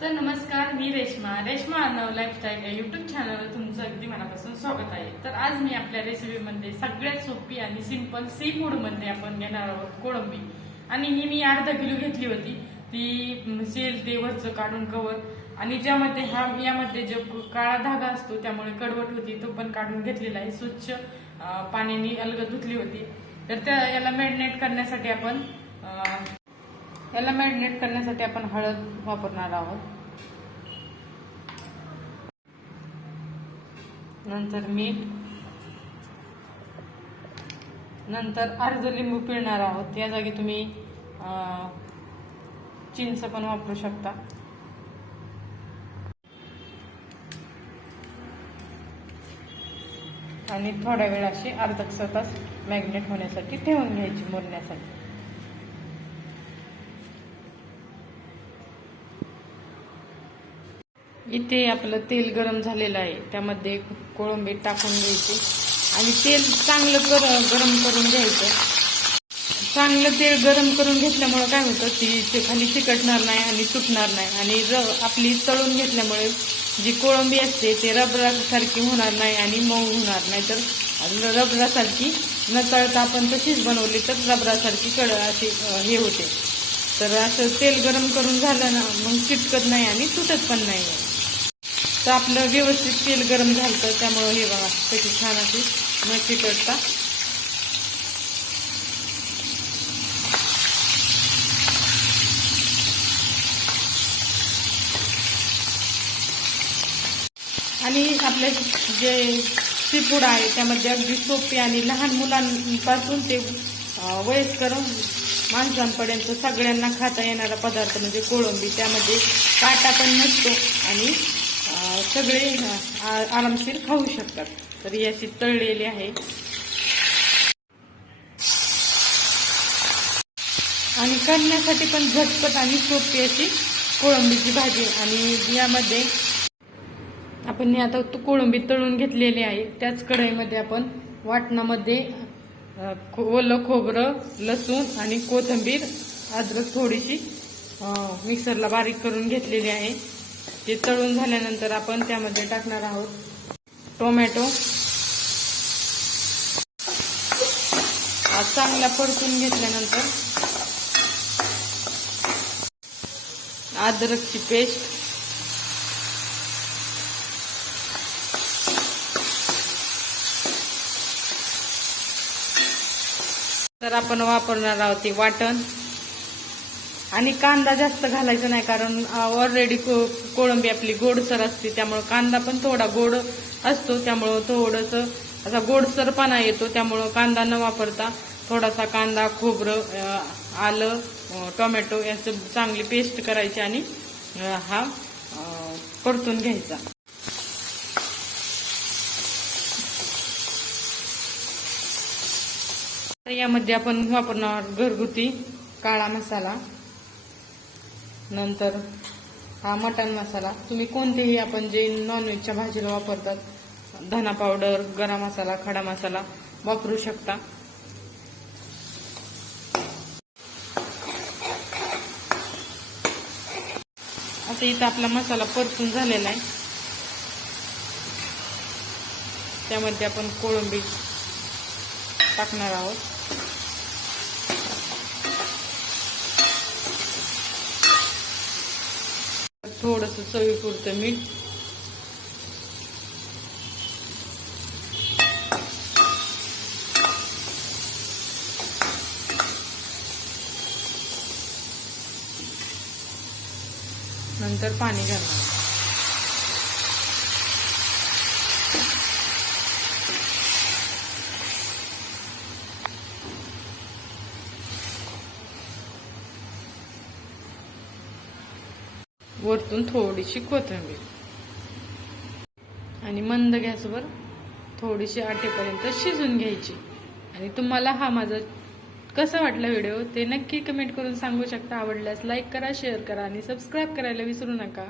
तर नमस्कार मी रेश्मा. रेश्मा अनव लाईफस्टाईल या युट्यूब चॅनलवर तुमचं अगदी मनापासून स्वागत आहे. तर आज मी आपल्या रेसिपीमध्ये सगळ्यात सोपी आणि सिंपल सी फूडमध्ये आपण घेणार आहोत कोळंबी. आणि ही मी अर्धा किलो घेतली होती. ती सेल ते वरचं काढून कवर आणि ज्यामध्ये हा यामध्ये जो काळा धागा असतो त्यामुळे कडवट होती तो पण काढून घेतलेला आहे. स्वच्छ पाण्याने अलग धुतली होती. तर त्या याला मॅरिनेट करण्यासाठी आपण याला मॅरिनेट करण्यासाठी आपण हळद वापरणार आहोत. नंतर मीठ. नंतर अर्ध लिंबू पिळणार आहोत. या जागी तुम्ही चिंच पण वापरू शकता. आणि थोड्या वेळ अशी अर्धा तास मॅग्नेट होण्यासाठी ठेवून घ्यायची मुरण्यासाठी. इथे आपलं तेल गरम झालेलं आहे. त्यामध्ये कोळंबी टाकून घ्यायची. आणि तेल चांगलं कर गरम करून घ्यायचं. चांगलं तेल गरम करून घेतल्यामुळं काय होतं ती ते खाली चिकटणार नाही आणि तुटणार नाही. आणि र आपली तळून घेतल्यामुळे जी कोळंबी असते ते रबरासारखी होणार नाही आणि मऊ होणार नाही. तर रबरासारखी न तळता आपण तशीच बनवली तर रबरासारखी कड अशी हे होते. तर असं तेल गरम करून झालं ना मग चिटकत नाही आणि तुटत पण नाही. तर आपलं व्यवस्थित तेल गरम झालं तर त्यामुळं हे बघा त्याची छान अशी मच्छी करता आणि आपले जे सी फूड आहे त्यामध्ये अगदी सोपी आणि लहान मुलांपासून ते वयस्कर माणसांपर्यंत सगळ्यांना खाता येणारा पदार्थ म्हणजे कोळंबी. त्यामध्ये काटा पण नसतो आणि सगळे आ- आरामशीर खाऊ शकतात. तर याची तळलेली आहे. आणि करण्यासाठी पण झटपट आणि सोपी अशी कोळंबीची भाजी आणि यामध्ये आपण हे आता कोळंबी तळून घेतलेली आहे. त्याच कढईमध्ये आपण वाटणामध्ये खो- ओलं खोबरं लसूण आणि कोथिंबीर अद्रक थोडीशी मिक्सरला बारीक करून घेतलेली आहे. ते तळून झाल्यानंतर आपण त्यामध्ये टाकणार आहोत टोमॅटो. चांगला परतून घेतल्यानंतर अद्रकची पेस्ट. तर आपण वापरणार आहोत ते वाटण. आणि कांदा जास्त घालायचा नाही कारण ऑलरेडी कोळंबी आपली गोडसर असते त्यामुळं कांदा पण थोडा गोड असतो त्यामुळं थोडंसं असा गोडसरपणा येतो त्यामुळं कांदा न वापरता थोडासा कांदा खोबरं आलं टोमॅटो याचं चांगली पेस्ट करायची आणि हा परतून घ्यायचा. तर यामध्ये आपण वापरणार घरगुती काळा मसाला. नंतर हा मटण मसाला. तुम्ही कोणतेही आपण जे नॉनव्हेजच्या भाजीला वापरतात धना पावडर गरम मसाला खडा मसाला वापरू शकता. असं इथं आपला मसाला परतून झालेला आहे. त्यामध्ये आपण कोळंबी टाकणार आहोत. थोडस चवीपुरतं मीठ. नंतर पाणी घालणार. वरतून थोडीशी कोथिंबीर. आणि मंद गॅसवर थोडीशी आटेपर्यंत शिजून घ्यायची. आणि तुम्हाला हा माझा कसा वाटला व्हिडिओ ते नक्की कमेंट करून सांगू शकता. आवडल्यास लाईक करा शेअर करा आणि सबस्क्राईब करायला विसरू नका.